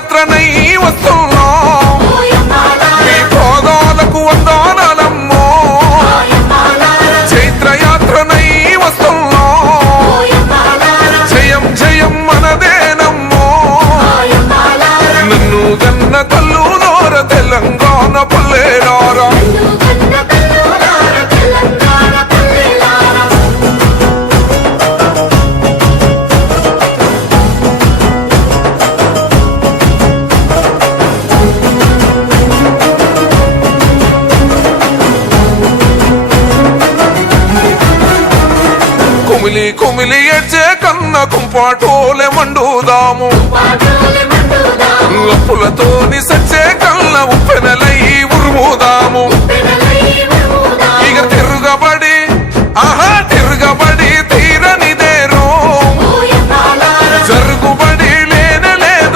చైత్రయాత్రనై వస్తున్నాం నీ పాదాలకు వందనాలమ్మో చైత్రయాత్రనై వస్తున్నాం జయం జయం మనదేనమ్మో నన్ను గన్న తల్లులోర తెలంగాణ పల్లెలారా కుమిలి కుమిలి ఏడ్చే కన్న కుంపాటోలే మండుదాము